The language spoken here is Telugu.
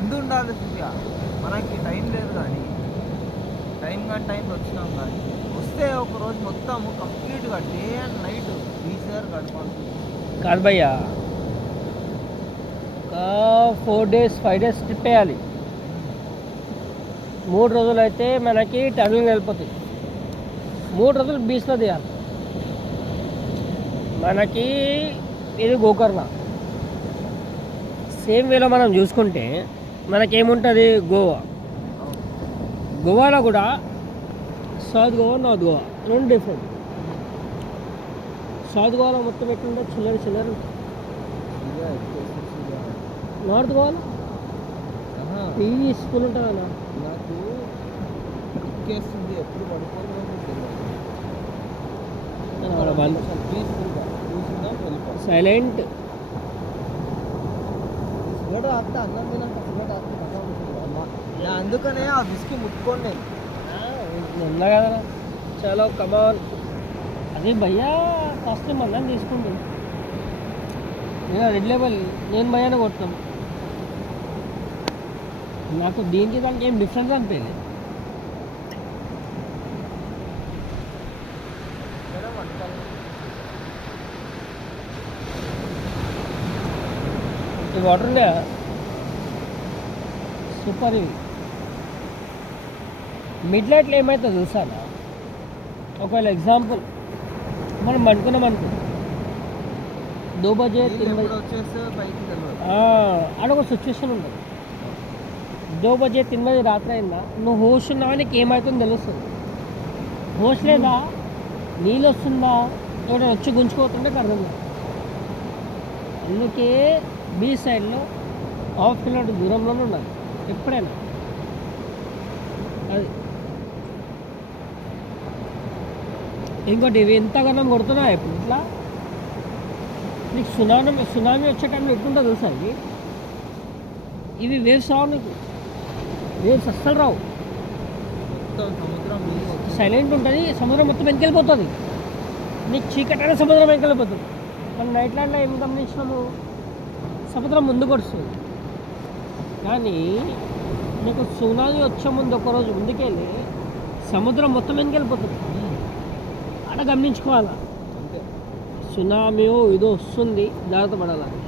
మందు ఉండాలి సూర్య. మనకి టైం లేదు కానీ టైంలో వచ్చినాం కానీ వస్తే ఒకరోజు మొత్తం కంప్లీట్గా డే అండ్ నైట్ బీచ్ గడపాలి. కాదు భయ్యా, ఒక 4 days 5 days ట్రిప్ వేయాలి. 3 రోజులు అయితే మనకి ట్రావెలింగ్ వెళ్ళిపోతుంది. 3 రోజులు బీచ్లో తీయాలి. మనకి ఇది గోకర్ణ. సేమ్ వేలో మనం చూసుకుంటే మనకేముంటుంది, గోవాలో కూడా సౌత్ గోవా నార్త్ గోవా రెండు డిఫరెంట్. సౌత్ గోవాలో మొత్తం ఎట్లుంటే చిల్లర నార్త్ గోవాలో పీస్ఫుల్ ఉంటుంది అన్న. నాకు ఎక్కేస్తుంది, ఎప్పుడు పడుకోవాలో పీస్ఫుల్గా కూర్చుందాం, వెళ్ళిపోతాం. సైలెంట్. సిగరెట్ ఆపితే అన్నం తినాక సిగరెట్ ఆపితే అందుకనే ఆ విస్కీ ముట్టుకోండి ఉన్నా కదా. చలో కమాన్. అదే భయ్యా ఫస్ట్ మనం తీసుకుంటాం. నేను రెడ్ లెవెల్, నేను భయాన్ని కొట్టాను. నాకు దీనికి దానికి ఏం డిఫరెన్స్ అనిపించలేదు. ఈ వాటర్ ఉండే సూపర్. ఇవి మిడ్ నైట్లో ఏమవుతుందో తెలుసా? ఒకవేళ ఎగ్జాంపుల్ మనం అనుకున్నాం అనుకో, 2 బజే 3 బజే ఆడ ఒక సిచ్యువేషన్ ఉంటుంది. 2 బజే 3 బజే రాత్రి అయిందా, నువ్వు హోష్ ఉన్నావా, నీకు ఏమవుతుందో తెలుస్తుంది. హోష్ లేదా, నీళ్ళు వస్తుందా, ఎవరైనా వచ్చి గుంజుకోతుంటే అర్థం కాదు. అందుకే బీచ్ సైడ్లో 1/2 కిలోమీటర్ దూరంలోనే ఉండాలి ఎప్పుడైనా. అది ఇంకోటి, ఇవి ఎంతగానో కొడుతున్నాయి ఇప్పుడు. ఇట్లా నీకు సునామీ వచ్చే టైంలో ఎట్లుంటుందో తెలుసా? ఇవి వేవ్స్ రావు, నీకు వేవ్స్ అస్సలు రావు. సముద్రం సైలెంట్ ఉంటుంది, సముద్రం మొత్తం వెనకెళ్ళిపోతుంది. నీకు చీకటైన సముద్రం వెనకెళ్ళిపోతుంది. మనం నైట్ ల్యాండ్లో ఏం గమనించినాము, సముద్రం ముందుకు వస్తుంది. కానీ నీకు సునామీ వచ్చే ముందు ఒకరోజు ముందుకెళ్ళి సముద్రం మొత్తం వెనకెళ్ళిపోతుంది. ఆడ గమనించుకోవాలా, సునామీ ఇదో వస్తుంది, జాగ్రత్త పడాలి.